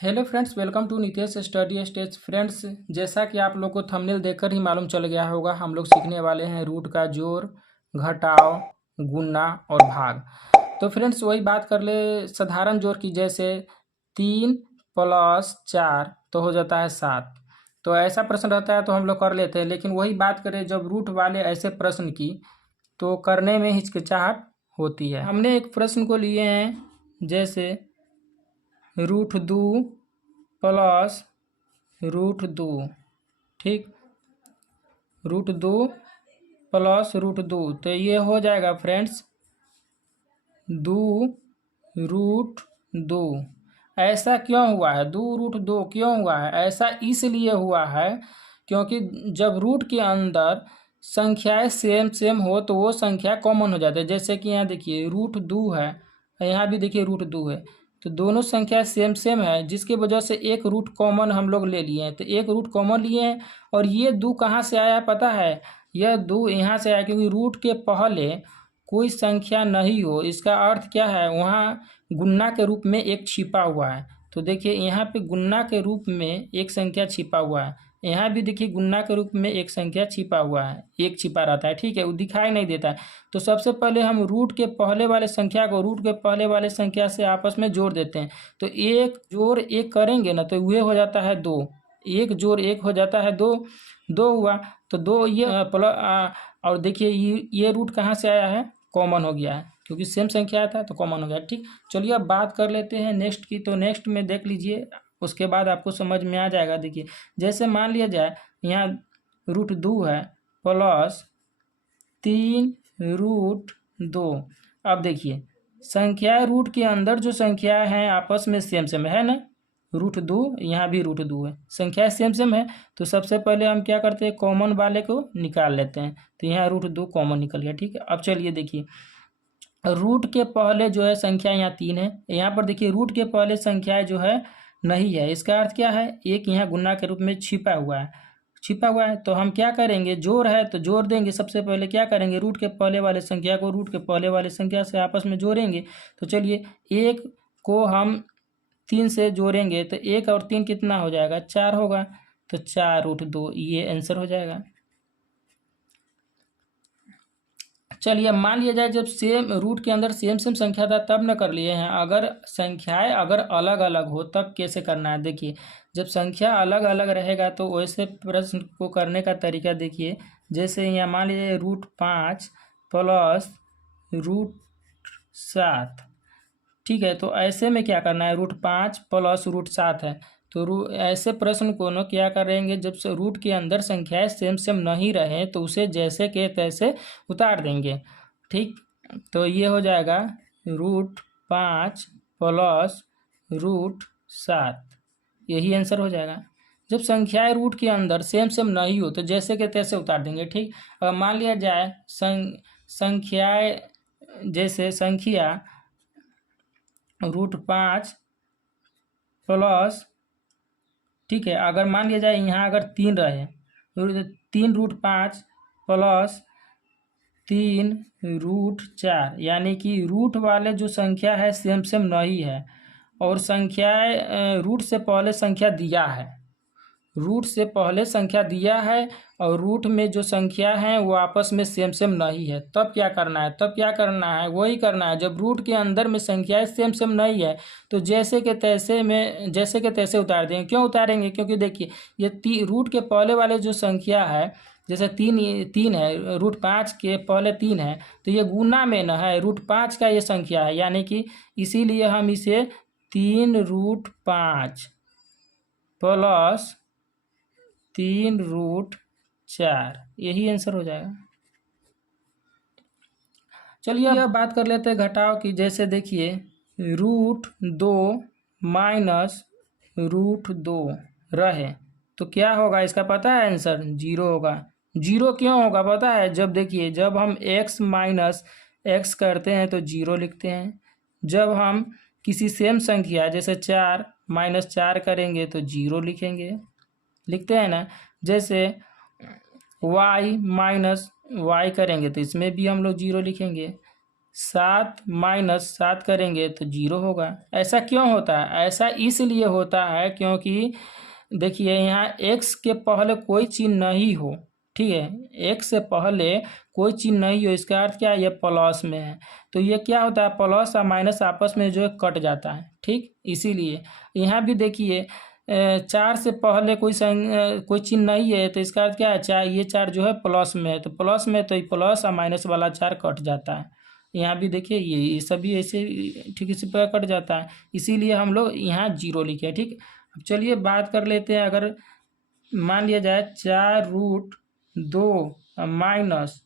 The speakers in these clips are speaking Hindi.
Hello friends, welcome to Nitesh study stage. Friends, जैसा कि आप लोग को थंबनेल देखकर ही मालूम चल गया होगा, हम लोग सीखने वाले हैं रूट का जोड़, घटाव, गुणा और भाग। तो फ्रेंड्स, वही बात कर ले साधारण जोड़ की। जैसे 3 + 4 तो हो जाता है 7। तो ऐसा प्रश्न रहता है तो हम लोग कर लेते हैं, लेकिन वही बात करें जब रूट वाले ऐसे प्रश्न की तो करने में हिचकिचाहट होती है। हमने एक प्रश्न को लिए हैं, जैसे √2 प्लस √2। ठीक, √2 प्लस √2 तो ये हो जाएगा फ्रेंड्स 2√2। ऐसा क्यों हुआ है? 2√2 क्यों हुआ है? ऐसा इसलिए हुआ है क्योंकि जब रूट के अंदर संख्याएं सेम सेम हो तो वो संख्या कॉमन हो जाती है। जैसे कि यहाँ देखिए √2 है, यहाँ भी देखिए √2 है, तो दोनों संख्या सेम सेम है, जिसकी वजह से एक रूट कॉमन हम लोग ले लिए हैं। तो एक रूट कॉमन लिए हैं, और ये 2 कहाँ से आया पता है? यह 2 यहाँ से आया क्योंकि रूट के पहले कोई संख्या नहीं हो। इसका अर्थ क्या है? वहाँ गुणा के रूप में एक छिपा हुआ है। तो देखिए यहाँ पे गुणा के रूप में एक संख्या छिपा हुआ है, यहाँ भी देखिए गुणा के रूप में एक संख्या छिपा हुआ है, एक छिपा रहता है। ठीक है, वो दिखाई नहीं देता है। तो सबसे पहले हम रूट के पहले वाले संख्या को रूट के पहले वाले संख्या से आपस में जोड़ देते हैं। तो एक जोड़ एक करेंगे ना तो ये हो जाता है 2, एक जोड़ एक हो जाता है 2, 2 हुआ। तो 2 ये प्लस, और देखिए ये रूट कहाँ से आया है? कॉमन हो गया है, क्योंकि सेम संख्या आया था तो कॉमन हो गया। ठीक, चलिए अब बात कर लेते हैं नेक्स्ट की। तो नेक्स्ट में देख लीजिए, उसके बाद आपको समझ में आ जाएगा। देखिए जैसे मान लिया जाए यहाँ √2 है प्लस 3√2। अब देखिए संख्या रूट के अंदर जो संख्या है आपस में सेम सेम है ना, √2 यहाँ भी √2 है, संख्या सेम सेम है। तो सबसे पहले हम क्या करते हैं? कॉमन वाले को निकाल लेते हैं। तो यहाँ √2 कॉमन निकल गया। ठीक है, अब चलिए देखिए रूट के पहले जो है संख्या यहाँ 3 है, यहाँ पर देखिए रूट के पहले संख्या जो है नहीं है। इसका अर्थ क्या है? एक यहाँ गुणा के रूप में छिपा हुआ है, छिपा हुआ है। तो हम क्या करेंगे? जोड़ है तो जोड़ देंगे। सबसे पहले क्या करेंगे? रूट के पहले वाले संख्या को रूट के पहले वाले संख्या से आपस में जोड़ेंगे। तो चलिए एक को हम 3 से जोड़ेंगे तो 1 और 3 कितना हो जाएगा? 4 होगा। तो 4√2 ये आंसर हो जाएगा। चलिए मान लिया जाए जब सेम रूट के अंदर सेम सेम संख्या था तब न कर लिए हैं। अगर संख्याएं अगर अलग अलग हो तब कैसे करना है? देखिए जब संख्या अलग अलग रहेगा तो वैसे प्रश्न को करने का तरीका देखिए। जैसे यहाँ मान लीजिए √5 प्लस √7। ठीक है, तो ऐसे में क्या करना है? √5 प्लस √7 है, तो ऐसे प्रश्न को न क्या करेंगे? जब से रूट के अंदर संख्याएं सेम सेम नहीं रहे तो उसे जैसे के तैसे उतार देंगे। ठीक, तो ये हो जाएगा √5 प्लस √7, यही आंसर हो जाएगा। जब संख्याएं रूट के अंदर सेम सेम नहीं हो तो जैसे के तैसे उतार देंगे। ठीक, अगर मान लिया जाए संख्याएं जैसे संख्या √5 प्लस, ठीक है, अगर मान लिया जाए यहाँ अगर 3 रहे, 3√5 प्लस 3√4, यानी कि रूट वाले जो संख्या है सेम सेम नहीं है, और संख्याएं रूट से पहले संख्या दिया है, रूट से पहले संख्या दिया है, और रूट में जो संख्या है वो आपस में सेम सेम नहीं है। तब क्या करना है? तब क्या करना है? वही करना है जब रूट के अंदर में संख्याएं सेम सेम नहीं है तो जैसे के तैसे में जैसे के तैसे उतार देंगे। क्यों उतारेंगे? क्योंकि देखिए ये रूट के पहले वाले जो संख्या है, जैसे 3 है, √5 के पहले 3 है, तो ये गुना में न है, √5 का ये संख्या है, यानी कि इसीलिए हम इसे 3√5 प्लस 3√4, यही आंसर हो जाएगा। चलिए अब बात कर लेते हैं घटाव की। जैसे देखिए √2 माइनस √2 रहे तो क्या होगा? इसका पता है आंसर? 0 होगा। 0 क्यों होगा पता है? जब देखिए जब हम x माइनस x करते हैं तो 0 लिखते हैं। जब हम किसी सेम संख्या जैसे 4 माइनस 4 करेंगे तो 0 लिखते हैं ना। जैसे y माइनस y करेंगे तो इसमें भी हम लोग 0 लिखेंगे। 7 माइनस 7 करेंगे तो 0 होगा। ऐसा क्यों होता है? ऐसा इसलिए होता है क्योंकि देखिए यहाँ x के पहले कोई चीज़ नहीं हो, ठीक है, x से पहले कोई चीज़ नहीं हो, इसका अर्थ क्या है? ये प्लस में है, तो ये क्या होता है? प्लस और माइनस आपस में जो है कट जाता है, ठीक। इसीलिए यहाँ भी देखिए 4 से पहले कोई चीज़ नहीं है, तो इसका अर्थ क्या है? 4, ये 4 जो है प्लस में है, तो प्लस में तो ये प्लस और माइनस वाला 4 कट जाता है। यहाँ भी देखिए ये सभी ऐसे ठीक इसी प्रकार कट जाता है, इसीलिए हम लोग यहाँ 0 लिखे, ठीक। अब चलिए बात कर लेते हैं, अगर मान लिया जाए 4√2 माइनस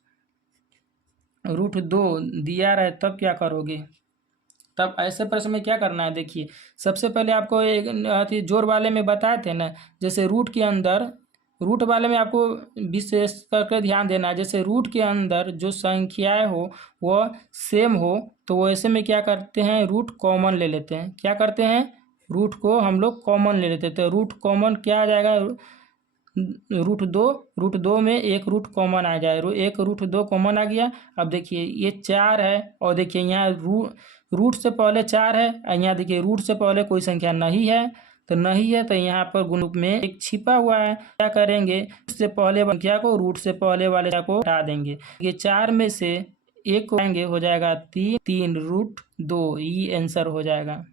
√2 दिया रहे, तब क्या करोगे? तब ऐसे प्रश्न में क्या करना है? देखिए सबसे पहले आपको एक जोड़ वाले में बताए थे ना, जैसे रूट के अंदर, रूट वाले में आपको विशेष करके ध्यान देना है, जैसे रूट के अंदर जो संख्याएं हो वह सेम हो, तो वैसे में क्या करते हैं? रूट कॉमन ले लेते हैं। क्या करते हैं? रूट को हम लोग कॉमन ले लेते हैं, तो रूट कॉमन क्या आ जाएगा? √2 में एक रूट कॉमन आ जाए, एक √2 कॉमन आ गया। अब देखिए ये 4 है, और देखिए यहाँ रूट से पहले 4 है, और यहाँ देखिए रूट से पहले कोई संख्या नहीं है, तो नहीं है, तो यहाँ पर गुण में एक छिपा हुआ है। क्या करेंगे? उससे पहले संख्या को रूट से पहले वाले को हटा देंगे। ये 4 में से एक को आएंगे, हो जाएगा 3√2, ये आंसर हो जाएगा,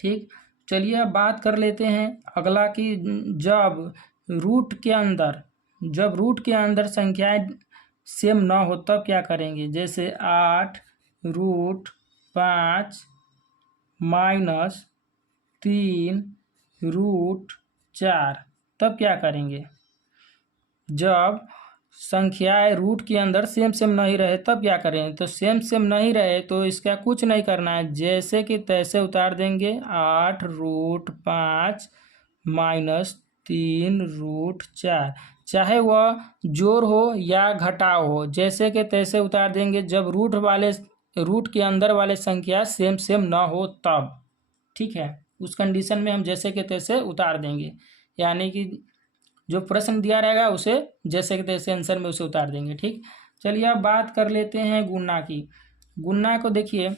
ठीक। चलिए अब बात कर लेते हैं अगला कि जब रूट के अंदर संख्याएं सेम ना हो तब क्या करेंगे? जैसे 8√5 माइनस 3√4, तब क्या करेंगे? जब संख्याएं रूट के अंदर सेम नहीं रहे तब क्या करें? तो सेम नहीं रहे तो इसका कुछ नहीं करना है, जैसे कि तैसे उतार देंगे। 8√5 माइनस 3√4, चाहे वह जोड़ हो या घटाव हो, जैसे कि तैसे उतार देंगे जब रूट के अंदर वाले संख्या सेम ना हो तब, ठीक है। उस कंडीशन में हम जैसे कि तैसे उतार देंगे, यानी कि जो प्रश्न दिया रहेगा उसे जैसे कि तैसे आंसर में उसे उतार देंगे, ठीक। चलिए अब बात कर लेते हैं गुणा की। गुणा को देखिए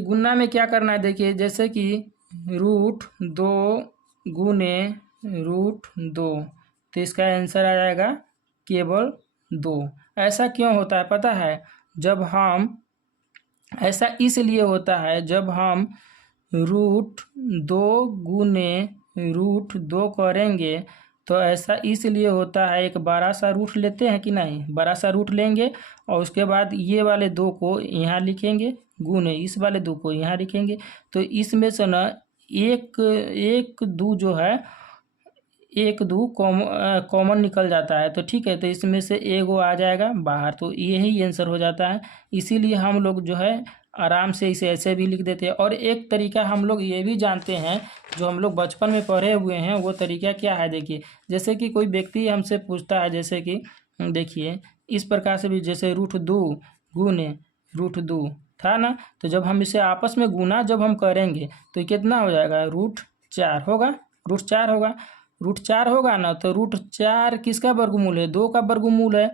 गुणा में क्या करना है? देखिए जैसे कि √2 गुने √2, तो इसका आंसर आ जाएगा केवल 2। ऐसा क्यों होता है पता है? ऐसा इसलिए होता है जब हम √2 गुने √2 करेंगे, तो ऐसा इसलिए होता है, एक बड़ा सा रूट लेते हैं कि नहीं, बड़ा सा रूट लेंगे और उसके बाद ये वाले 2 को यहाँ लिखेंगे, गुने इस वाले 2 को यहाँ लिखेंगे, तो इसमें से ना एक 2 जो है, एक 2 कॉमन निकल जाता है, तो ठीक है, तो इसमें से एगो आ जाएगा बाहर, तो यही आंसर हो जाता है। इसीलिए हम लोग जो है आराम से इसे ऐसे भी लिख देते हैं। और एक तरीका हम लोग ये भी जानते हैं, जो हम लोग बचपन में पढ़े हुए हैं, वो तरीका क्या है? देखिए जैसे कि कोई व्यक्ति हमसे पूछता है, जैसे कि देखिए इस प्रकार से भी, जैसे √2 गुने √2 था ना, तो जब हम इसे आपस में गुना जब हम करेंगे तो कितना हो जाएगा? √4 होगा, √4 होगा, √4 होगा ना, तो √4 किसका वर्गमूल है? 2 का वर्गमूल है,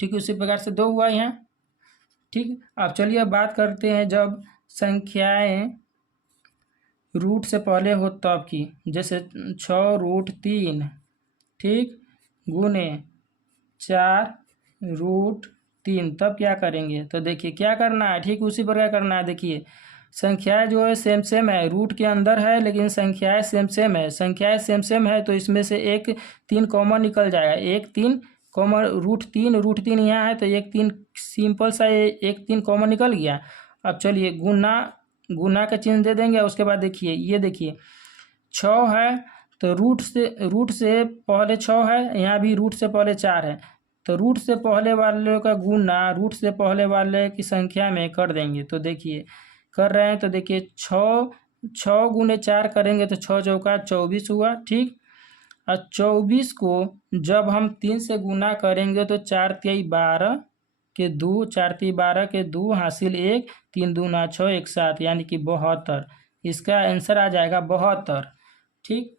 ठीक है। उसी प्रकार से 2 हुआ यहाँ, ठीक। अब चलिए अब बात करते हैं जब संख्याएं रूट से पहले हो तब की, जैसे 6√3, ठीक, गुने 4√3, तब क्या करेंगे? तो देखिए क्या करना है, ठीक उसी प्रकार करना है। देखिए संख्याएं जो है सेम है, रूट के अंदर है लेकिन संख्याएं सेम है, संख्याएं सेम है, तो इसमें से एक 3 कॉमन निकल जाएगा, एक 3 कॉमन, √3 यहाँ है, तो एक 3 सिंपल सा एक 3 कॉमन निकल गया। अब चलिए गुना का चिन्ह दे देंगे, उसके बाद देखिए ये देखिए 6 है, तो रूट से पहले 6 है, यहाँ भी रूट से पहले 4 है, तो रूट से पहले वाले का गुना रूट से पहले वाले की संख्या में कर देंगे। तो देखिए कर रहे हैं, तो देखिए 6 गुने 4 करेंगे तो 6 चौका 24 हुआ, ठीक। और 24 को जब हम 3 से गुना करेंगे तो 4 तिहाई 12 के 2, 4 तिहाई 12 के 2 हासिल 1, 3 दूना 6, 1 7, यानी कि 72। इसका आंसर आ जाएगा 72, ठीक।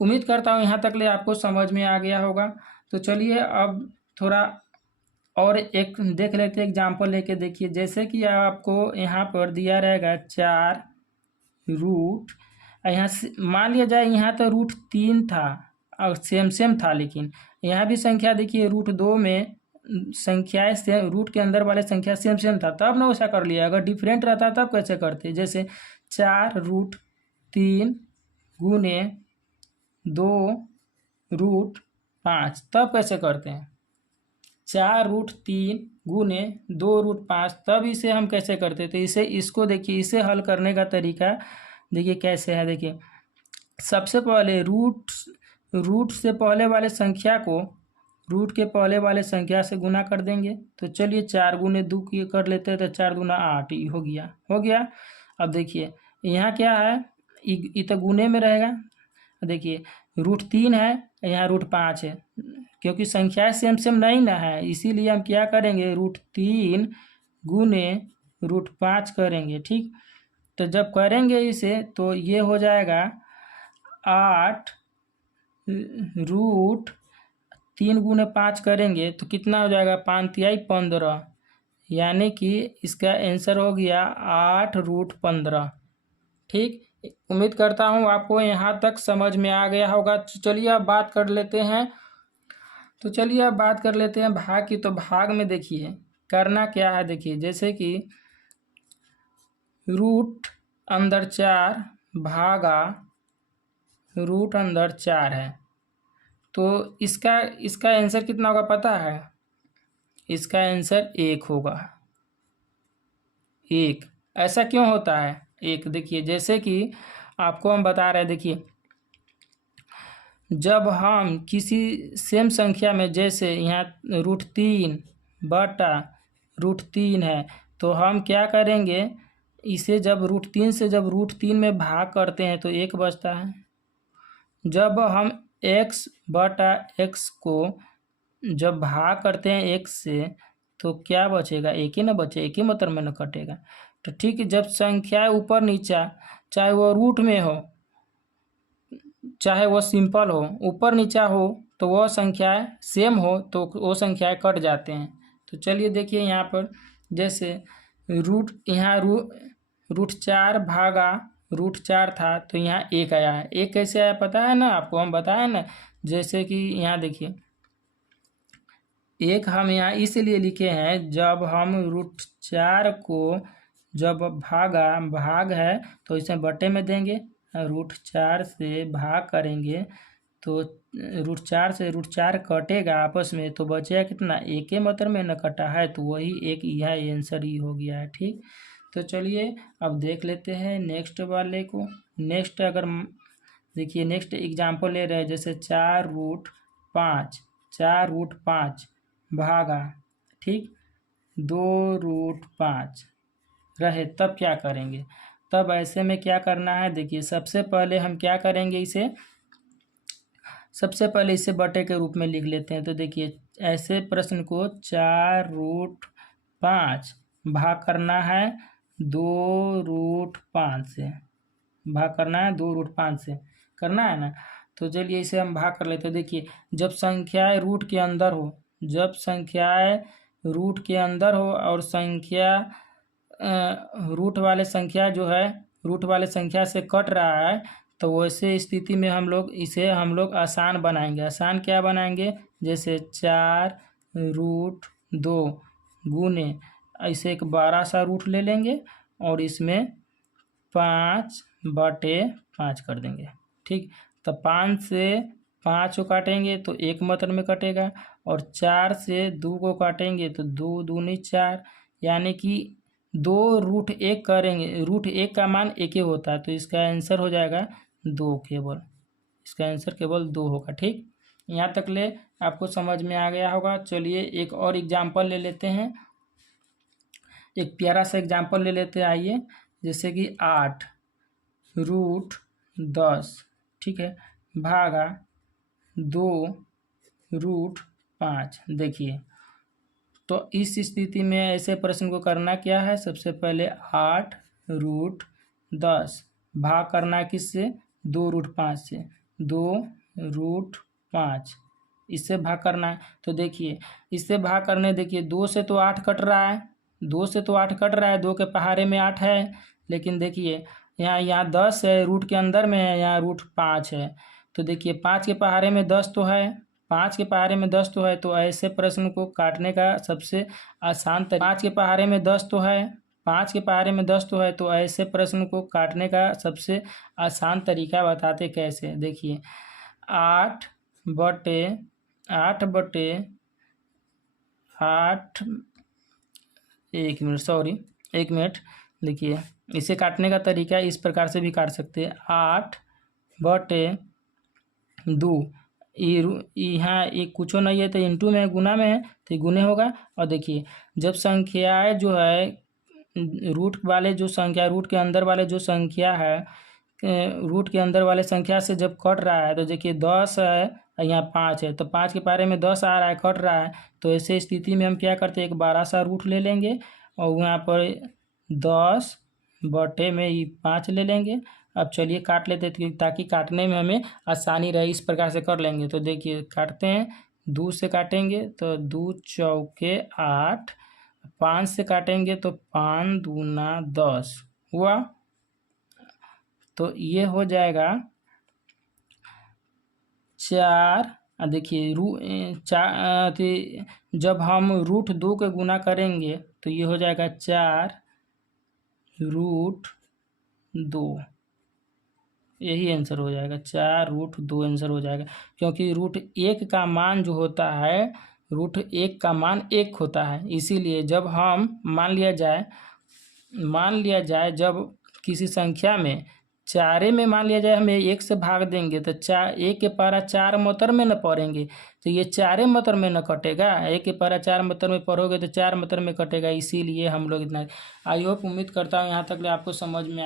उम्मीद करता हूँ यहाँ तक ले आपको समझ में आ गया होगा। तो चलिए अब थोड़ा और एक देख लेते हैं एग्जाम्पल लेके। देखिए जैसे कि आपको यहाँ पर दिया रहेगा 4 रूट, यहाँ से मान लिया जाए यहाँ तो रूट 3 था और सेम था, लेकिन यहाँ भी संख्या देखिए रूट 2 में संख्याएं से रूट के अंदर वाले संख्या सेम था, तब ना वैसा कर लिया। अगर डिफरेंट रहता तब कैसे करते? जैसे 4 रूट 3 गुने 2 रूट 5, तब कैसे करते हैं? 4 रूट 3 गुने 2 रूट 5, तब इसे हम कैसे करते? तो इसे इसको देखिए, इसे हल करने का तरीका देखिए कैसे है। देखिए सबसे पहले रूट से पहले वाले संख्या को रूट के पहले वाले संख्या से गुना कर देंगे। तो चलिए 4 गुने 2 की कर लेते हैं, तो 4 दूना 8 हो गया। अब देखिए यहाँ क्या है, ये तो गुने में रहेगा। देखिए रूट 3 है, यहाँ रूट 5 है, क्योंकि संख्याएं सेम नहीं ना है, इसीलिए हम क्या करेंगे, रूट 3 गुने रूट 5 करेंगे। ठीक, तो जब करेंगे इसे तो ये हो जाएगा 8 रूट 3 गुने 5 करेंगे तो कितना हो जाएगा, 5 तिहाई 15, यानी कि इसका आंसर हो गया 8 रूट 15। ठीक, उम्मीद करता हूँ आपको यहाँ तक समझ में आ गया होगा। चलिए अब बात कर लेते हैं। भाग की। तो भाग में देखिए करना क्या है। देखिए जैसे कि रूट अंदर 4 भागा रूट अंदर 4 है, तो इसका आंसर कितना होगा पता है? इसका आंसर 1 होगा। 1 ऐसा क्यों होता है 1? देखिए जैसे कि आपको हम बता रहे हैं, देखिए जब हम किसी सेम संख्या में, जैसे यहाँ रूट 3 बटा रूट 3 है, तो हम क्या करेंगे, इसे जब रूट 3 से जब रूट 3 में भाग करते हैं तो 1 बचता है। जब हम x बटा x को जब भाग करते हैं x से तो क्या बचेगा, 1 ही ना बचे, 1 ही मतलब में न कटेगा। तो ठीक है, जब संख्या ऊपर नीचा, चाहे वो रूट में हो चाहे वो सिंपल हो, ऊपर नीचा हो, तो वह संख्याएं सेम हो तो वो संख्याएं कट जाते हैं। तो चलिए देखिए यहाँ पर, जैसे रूट 4 भागा रूट 4 था, तो यहाँ 1 आया है। 1 कैसे आया पता है ना आपको, हम बताए ना। जैसे कि यहाँ देखिए 1 हम यहाँ इसलिए लिखे हैं, जब हम रूट 4 को जब भाग है तो इसे बटे में देंगे, रूट 4 से भाग करेंगे तो रूट 4 से रूट 4 कटेगा आपस में, तो बचेगा कितना, 1 के मतलब में न कटा है, तो वही 1 यह आंसर ही हो गया है। ठीक, तो चलिए अब देख लेते हैं नेक्स्ट वाले को। नेक्स्ट अगर देखिए नेक्स्ट एग्जाम्पल ले रहे हैं, जैसे 4 रूट 5 भागा ठीक 2 रूट 5 रहे, तब क्या करेंगे? तब ऐसे में क्या करना है, देखिए सबसे पहले हम क्या करेंगे, सबसे पहले इसे बटे के रूप में लिख लेते हैं। तो देखिए ऐसे प्रश्न को 4 रूट 5 भाग करना है 2 रूट 5 से, भाग करना है 2 रूट 5 से, करना है ना। तो चलिए इसे हम भाग कर लेते हैं। देखिए जब संख्याएं रूट के अंदर हो और संख्या रूट वाले संख्या जो है रूट वाले संख्या से कट रहा है, तो वैसे स्थिति में हम लोग आसान बनाएंगे। आसान क्या बनाएंगे, जैसे 4 रूट 2 गुने ऐसे एक बड़ा सा रूट ले लेंगे और इसमें 5 बटे 5 कर देंगे। ठीक, तो 5 से 5 को काटेंगे तो 1 मतलब में कटेगा, और 4 से 2 को काटेंगे तो 2 दूनी 4, यानी कि 2 रूट 1 करेंगे। रूट 1 का मान 1 ही होता है, तो इसका आंसर हो जाएगा 2 केवल। इसका आंसर केवल 2 होगा। ठीक, यहाँ तक ले आपको समझ में आ गया होगा। चलिए एक और एग्जाम्पल ले लेते हैं, एक प्यारा सा एग्जाम्पल ले लेते हैं, आइए। जैसे कि 8 रूट 10 ठीक है भागा 2 रूट 5। देखिए तो इस स्थिति में ऐसे प्रश्न को करना क्या है, सबसे पहले 8 रूट 10 भाग करना है किससे, 2 रूट 5 से। 2√5 इससे भाग करना है। तो देखिए इससे भाग करने, देखिए 2 से तो 8 कट रहा है, 2 से तो 8 कट रहा है, 2 के पहाड़े में 8 है। लेकिन देखिए यहाँ 10 है, रूट के अंदर में है, यहाँ √5 है। तो देखिए 5 के पहाड़े में 10 तो है, 5 के पहाड़े में 10 तो है। तो ऐसे प्रश्न को काटने का सबसे आसान तरीका, 5 के पहाड़े में 10 तो है, 5 के पहाड़े में 10 तो है। तो ऐसे प्रश्न को काटने का सबसे आसान तरीका बताते कैसे। देखिए 8 बटे 8 एक मिनट। देखिए इसे काटने का तरीका इस प्रकार से भी काट सकते हैं। 8/2, यहाँ एक कुछ नहीं है तो इंटू में गुना में है तो ये गुने होगा। और देखिए जब संख्याएं जो है रूट वाले जो संख्या, रूट के अंदर वाले जो संख्या है, रूट के अंदर वाले संख्या से जब कट रहा है तो देखिए 10 है, यहाँ 5 है, तो 5 के पहाड़े में 10 आ रहा है, कट रहा है। तो ऐसे स्थिति में हम क्या करते हैं, एक बड़ा सा रूट ले लेंगे और वहाँ पर 10 बटे में ये 5 ले लेंगे। अब चलिए काट लेते हैं ताकि काटने में हमें आसानी रहे, इस प्रकार से कर लेंगे। तो देखिए काटते हैं, 2 से काटेंगे तो 2 चौके 8, 5 से काटेंगे तो 5 दूना 10 हुआ। तो ये हो जाएगा 4। देखिए जब हम √2 के गुना करेंगे तो ये हो जाएगा 4√2, यही आंसर हो जाएगा, 4√2 आंसर हो जाएगा। क्योंकि √1 का मान जो होता है, √1 का मान 1 होता है। इसीलिए जब हम मान लिया जाए जब किसी संख्या में चारे में मान लिया जाए हमें 1 से भाग देंगे तो 1 के पहरा 4 मतर में न पढ़ेंगे तो ये 4 मतर में न कटेगा। 1 के पहरा 4 मतर में पढ़ोगे तो 4 मतर में कटेगा। इसीलिए हम लोग इतना, आई होप, उम्मीद करता हूँ यहाँ तक आपको समझ में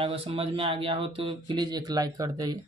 आ गया हो तो प्लीज़ एक लाइक कर दीजिए।